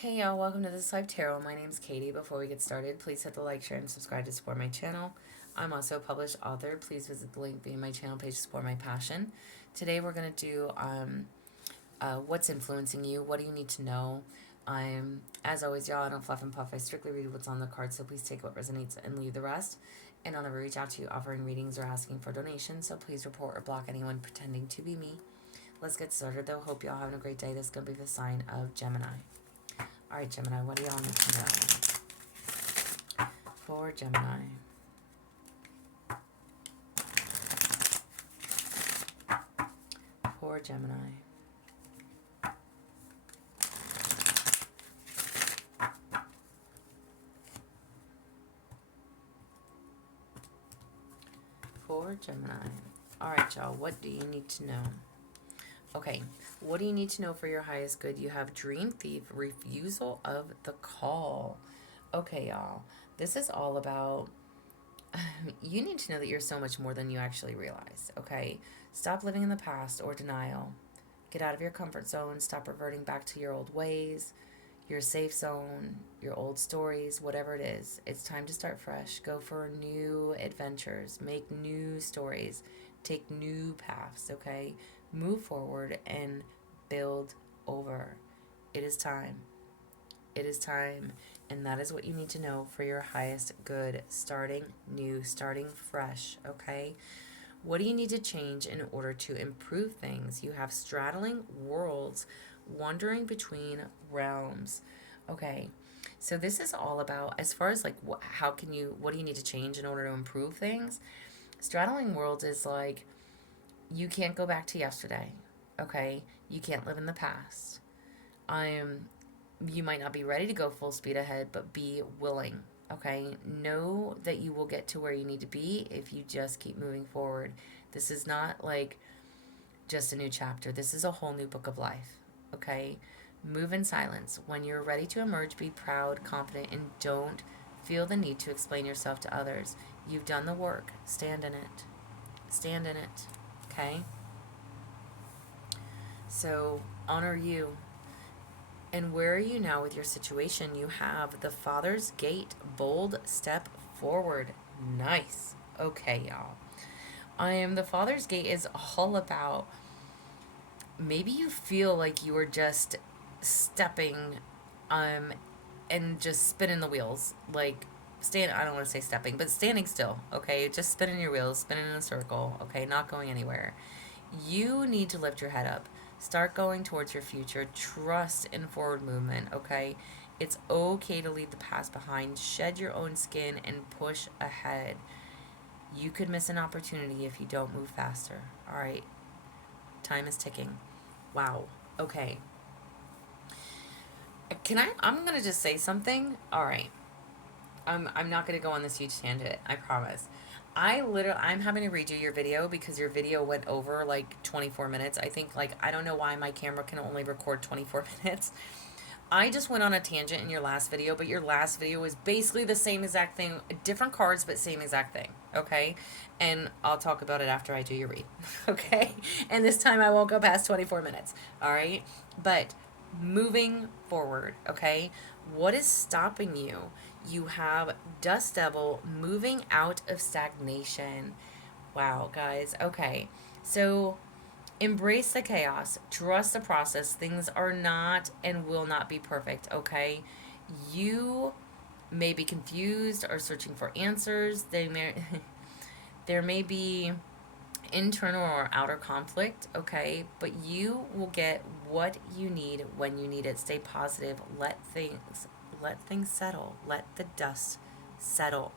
Hey y'all, welcome to This Life Tarot. My name's Katie. Before we get started, please hit the like, share, and subscribe to support my channel. I'm also a published author. Please visit the link being my channel page to support my passion. Today we're going to do what's influencing you. What do you need to know? As always, y'all, I don't fluff and puff. I strictly read what's on the card, so please take what resonates and leave the rest. And I'll never reach out to you offering readings or asking for donations, so please report or block anyone pretending to be me. Let's get started, though. Hope y'all having a great day. This is going to be the sign of Gemini. All right, Gemini, what do y'all need to know for Gemini? For Gemini. For Gemini. All right, y'all, what do you need to know? Okay, what do you need to know for your highest good? You have Dream Thief, refusal of the call. Okay, y'all, this is all about you need to know that you're so much more than you actually realize, okay? Stop living in the past or denial. Get out of your comfort zone. Stop reverting back to your old ways, your safe zone, your old stories, whatever it is. It's time to start fresh. Go for new adventures. Make new stories. Take new paths, okay? Move forward and build over. It is time. It is time. And that is what you need to know for your highest good. Starting new, starting fresh, okay? What do you need to change in order to improve things? You have straddling worlds, wandering between realms. Okay, so this is all about, as far as like, what do you need to change in order to improve things? Straddling worlds is like, you can't go back to yesterday, okay? You can't live in the past. You might not be ready to go full speed ahead, but be willing, okay? Know that you will get to where you need to be if you just keep moving forward. This is not like just a new chapter. This is a whole new book of life, okay? Move in silence. When you're ready to emerge, be proud, confident, and don't feel the need to explain yourself to others. You've done the work. Stand in it. Stand in it, okay? So honor you. And where are you now with your situation? You have the Father's Gate, bold step forward. Nice. Okay, y'all. The Father's Gate is all about, maybe you feel like you are just stepping and just spinning the wheels. Like I don't want to say stepping, but standing still, okay? Just spinning your wheels, spinning in a circle, okay? Not going anywhere. You need to lift your head up. Start going towards your future. Trust in forward movement, okay? It's okay to leave the past behind. Shed your own skin and push ahead. You could miss an opportunity if you don't move faster, all right? Time is ticking. Wow. Okay. I'm going to just say something. All right. I'm not going to go on this huge tangent. I promise. I'm having to redo your video because your video went over like 24 minutes. I think, like, I don't know why my camera can only record 24 minutes. I just went on a tangent in your last video, but your last video was basically the same exact thing, different cards, but same exact thing. Okay. And I'll talk about it after I do your read. Okay. And this time I won't go past 24 minutes. All right. But moving forward. Okay. What is stopping you? You have Dust Devil, moving out of stagnation. Wow, guys. Okay. So embrace the chaos. Trust the process. Things are not and will not be perfect, okay? You may be confused or searching for answers. There may be internal or outer conflict, okay? But you will get what you need when you need it. Stay positive. Let things settle. Let the dust settle.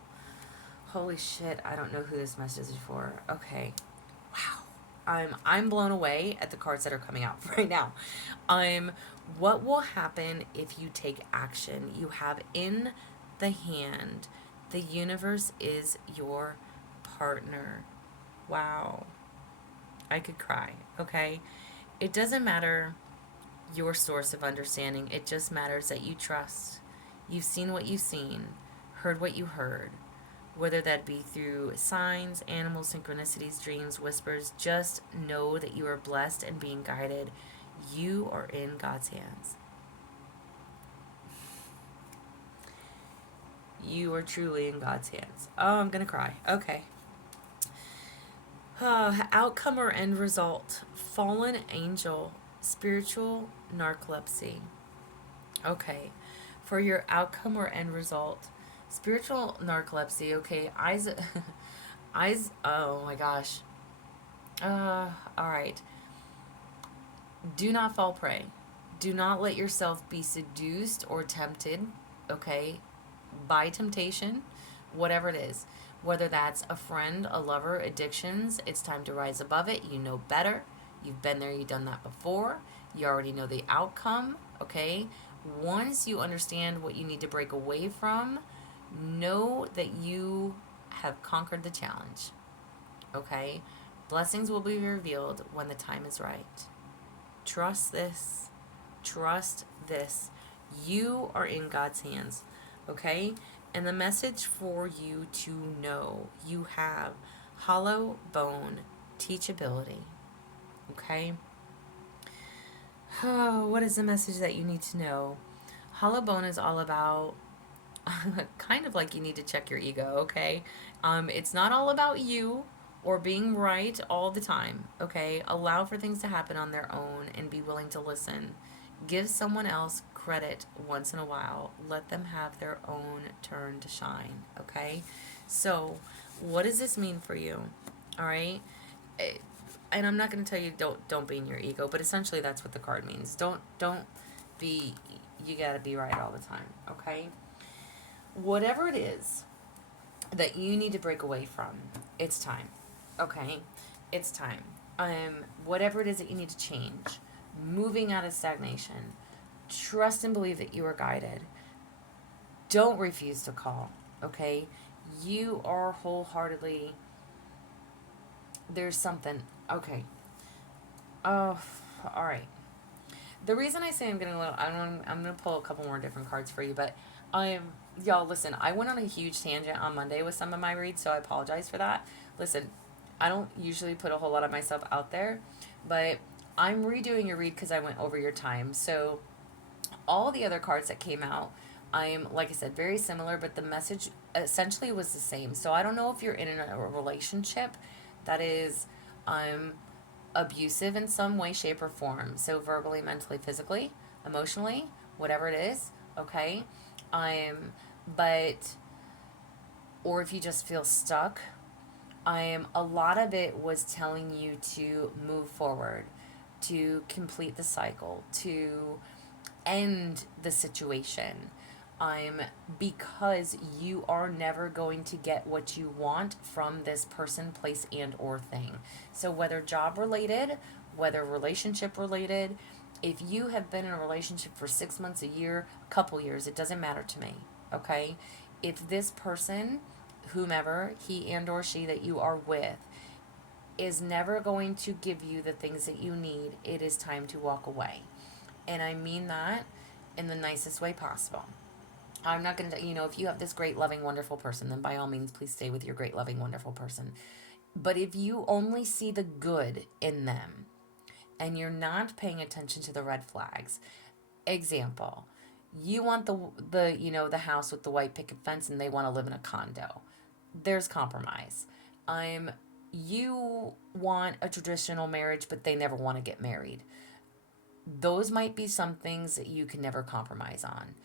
Holy shit, I don't know who this message is for. Okay. Wow. I'm blown away at the cards that are coming out right now. What will happen if you take action? You have in the hand, the universe is your partner. Wow. I could cry, okay? It doesn't matter your source of understanding. It just matters that you trust. You've seen what you've seen, heard what you heard, whether that be through signs, animals, synchronicities, dreams, whispers. Just know that you are blessed and being guided. You are in God's hands. You are truly in God's hands. Oh, I'm going to cry. Okay. Outcome or end result. Fallen angel. Spiritual narcolepsy. Okay. For your outcome or end result. Spiritual narcolepsy. Okay. Eyes. Eyes. Oh my gosh. All right. Do not fall prey. Do not let yourself be seduced or tempted, okay, by temptation, whatever it is. Whether that's a friend, a lover, addictions, it's time to rise above it. You know better. You've been there, you've done that before. You already know the outcome, okay? Once you understand what you need to break away from, know that you have conquered the challenge, okay? Blessings will be revealed when the time is right. Trust this. Trust this. You are in God's hands, okay? And the message for you to know, you have hollow bone teachability, okay? Oh, what is the message that you need to know? Hollow bone is all about kind of like you need to check your ego, okay? It's not all about you or being right all the time, okay? Allow for things to happen on their own and be willing to listen. Give someone else credit once in a while. Let them have their own turn to shine, okay? So, what does this mean for you? All right? And I'm not going to tell you don't be in your ego, but essentially that's what the card means. Don't be you got to be right all the time, okay? Whatever it is that you need to break away from, it's time. Okay? It's time. Whatever it is that you need to change, moving out of stagnation, trust and believe that you are guided. Don't refuse to call. Okay? You are wholeheartedly, there's something. Okay. Oh, all right. The reason I say I'm gonna pull a couple more different cards for you, but y'all listen. I went on a huge tangent on Monday with some of my reads, so I apologize for that. Listen, I don't usually put a whole lot of myself out there, but I'm redoing your read because I went over your time. So all the other cards that came out, I'm like I said, very similar, but the message essentially was the same. So I don't know if you're in a relationship that is abusive in some way, shape, or form. So verbally, mentally, physically, emotionally, whatever it is, okay? But or if you just feel stuck, a lot of it was telling you to move forward, to complete the cycle, to end the situation. Because you are never going to get what you want from this person, place, and or thing. So whether job related, whether relationship related, if you have been in a relationship for 6 months, a year, a couple years, it doesn't matter to me. Okay? If this person, whomever, he and or she that you are with, is never going to give you the things that you need, it is time to walk away. And I mean that in the nicest way possible. I'm not going to, if you have this great, loving, wonderful person, then by all means, please stay with your great, loving, wonderful person. But if you only see the good in them and you're not paying attention to the red flags, example, you want the house with the white picket fence and they want to live in a condo. There's compromise. You want a traditional marriage, but they never want to get married. Those might be some things that you can never compromise on.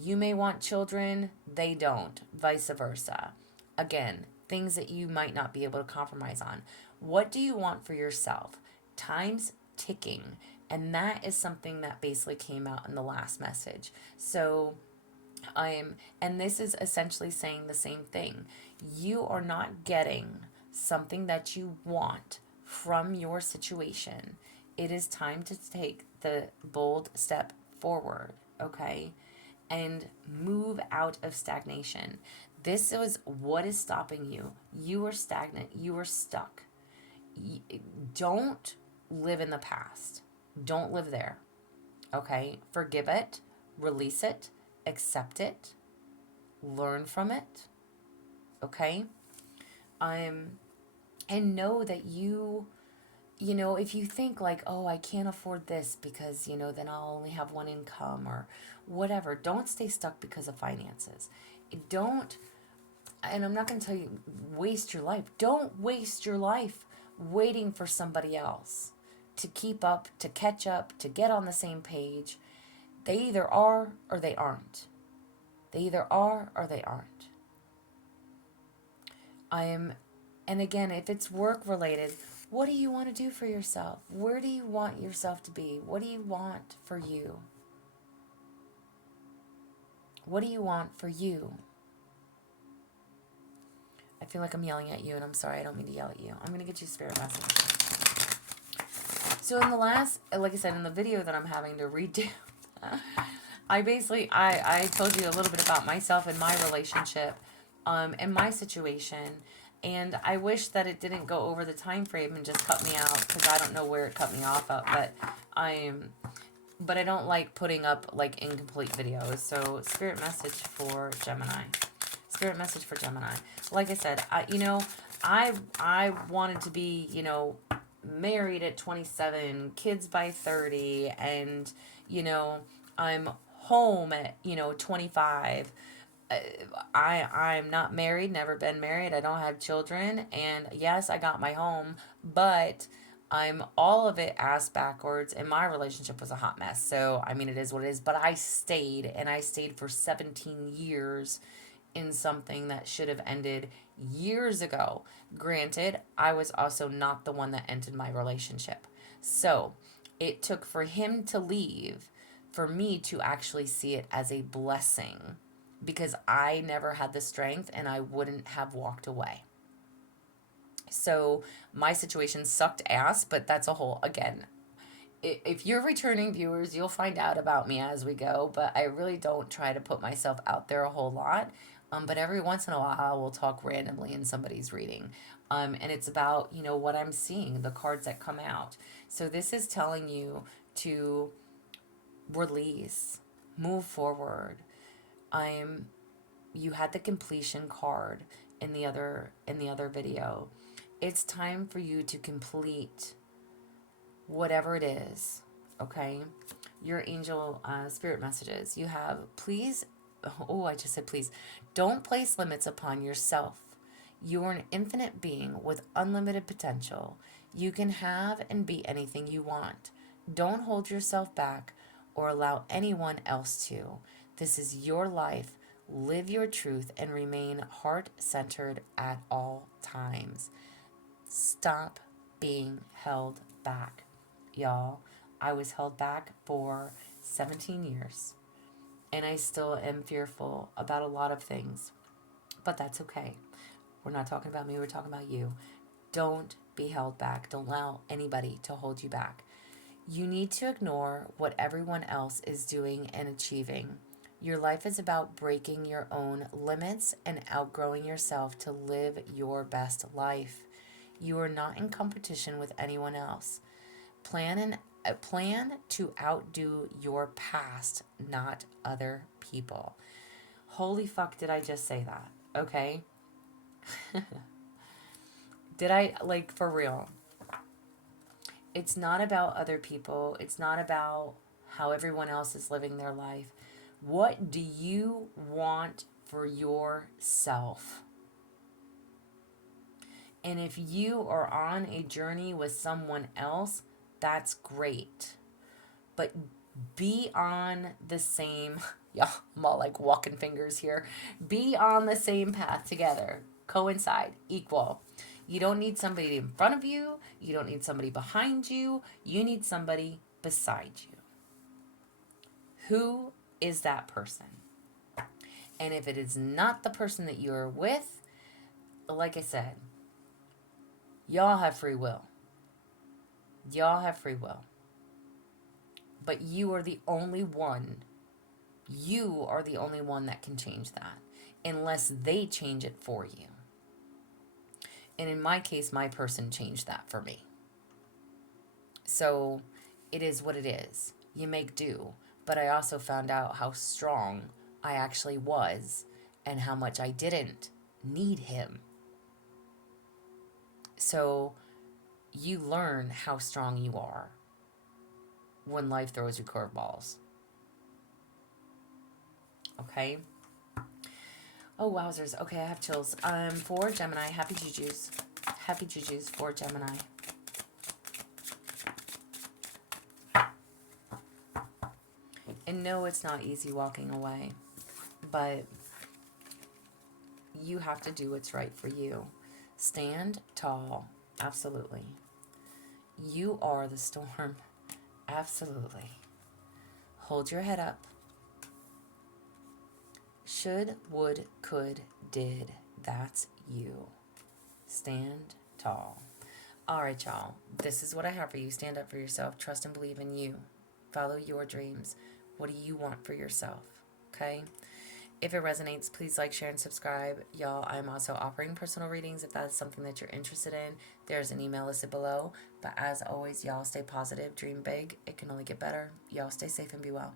You may want children, they don't, vice versa. Again, things that you might not be able to compromise on. What do you want for yourself? Time's ticking. And that is something that basically came out in the last message. So, and this is essentially saying the same thing. You are not getting something that you want from your situation. It is time to take the bold step forward, okay? And move out of stagnation. This is what is stopping you. You are stagnant. You are stuck. Don't live in the past. Don't live there. Okay? Forgive it. Release it. Accept it. Learn from it. Okay? And know that you if you think like, oh, I can't afford this because, then I'll only have one income or whatever, don't stay stuck because of finances. Don't, and I'm not going to tell you waste your life. Don't waste your life waiting for somebody else to keep up, to catch up, to get on the same page. They either are or they aren't. They either are or they aren't. And again, if it's work related, what do you want to do for yourself? Where do you want yourself to be? What do you want for you? What do you want for you? I feel like I'm yelling at you, and I'm sorry, I don't mean to yell at you. I'm going to get you a spirit message. So in the last, like I said, in the video that I'm having to redo, I told you a little bit about myself and my relationship, and my situation. And I wish that it didn't go over the time frame and just cut me out, because I don't know where it cut me off at, but I don't like putting up like incomplete videos. So spirit message for Gemini. Spirit message for Gemini. Like I said, I wanted to be, married at 27, kids by 30, and, I'm home at, 25. I'm not married, never been married. I don't have children. And yes, I got my home, but I'm all of it ass backwards. And my relationship was a hot mess. So, I mean, it is what it is. But I stayed, and I stayed for 17 years in something that should have ended years ago. Granted, I was also not the one that ended my relationship. So, it took for him to leave for me to actually see it as a blessing, because I never had the strength and I wouldn't have walked away. So my situation sucked ass, but that's a whole, again, if you're returning viewers, you'll find out about me as we go, but I really don't try to put myself out there a whole lot. But every once in a while, we'll talk randomly in somebody's reading. And it's about, what I'm seeing, the cards that come out. So this is telling you to release, move forward. You had the completion card in the other video. It's time for you to complete whatever it is. Okay, your angel spirit messages. You have, please, oh, I just said please, don't place limits upon yourself. You are an infinite being with unlimited potential. You can have and be anything you want. Don't hold yourself back or allow anyone else to. This is your life. Live your truth and remain heart-centered at all times. Stop being held back, y'all. I was held back for 17 years, and I still am fearful about a lot of things, but that's okay. We're not talking about me, we're talking about you. Don't be held back. Don't allow anybody to hold you back. You need to ignore what everyone else is doing and achieving. Your life is about breaking your own limits and outgrowing yourself to live your best life. You are not in competition with anyone else. Plan to outdo your past, not other people. Holy fuck, did I just say that? Okay? Did I, like, for real? It's not about other people. It's not about how everyone else is living their life. What do you want for yourself? And if you are on a journey with someone else, that's great. But be on the same, yeah, I'm all like walking fingers here. Be on the same path together. Coincide, equal. You don't need somebody in front of you. You don't need somebody behind you. You need somebody beside you. Who is that person? And if it is not the person that you're with, like I said, y'all have free will. Y'all have free will. But you are the only one. You are the only one that can change that, unless they change it for you. And in my case, my person changed that for me. So it is what it is. You make do. But I also found out how strong I actually was and how much I didn't need him. So you learn how strong you are when life throws you curveballs. Okay? Oh, wowzers. Okay, I have chills. For Gemini, happy jujus. Happy jujus for Gemini. And no, it's not easy walking away, but you have to do what's right for you. Stand tall. Absolutely. You are the storm. Absolutely. Hold your head up. Should, would, could, did. That's you. Stand tall. All right, y'all. This is what I have for you. Stand up for yourself. Trust and believe in you. Follow your dreams. What do you want for yourself? Okay? If it resonates, please like, share, and subscribe. Y'all, I'm also offering personal readings if that's something that you're interested in. There's an email listed below. But as always, y'all stay positive, dream big. It can only get better. Y'all stay safe and be well.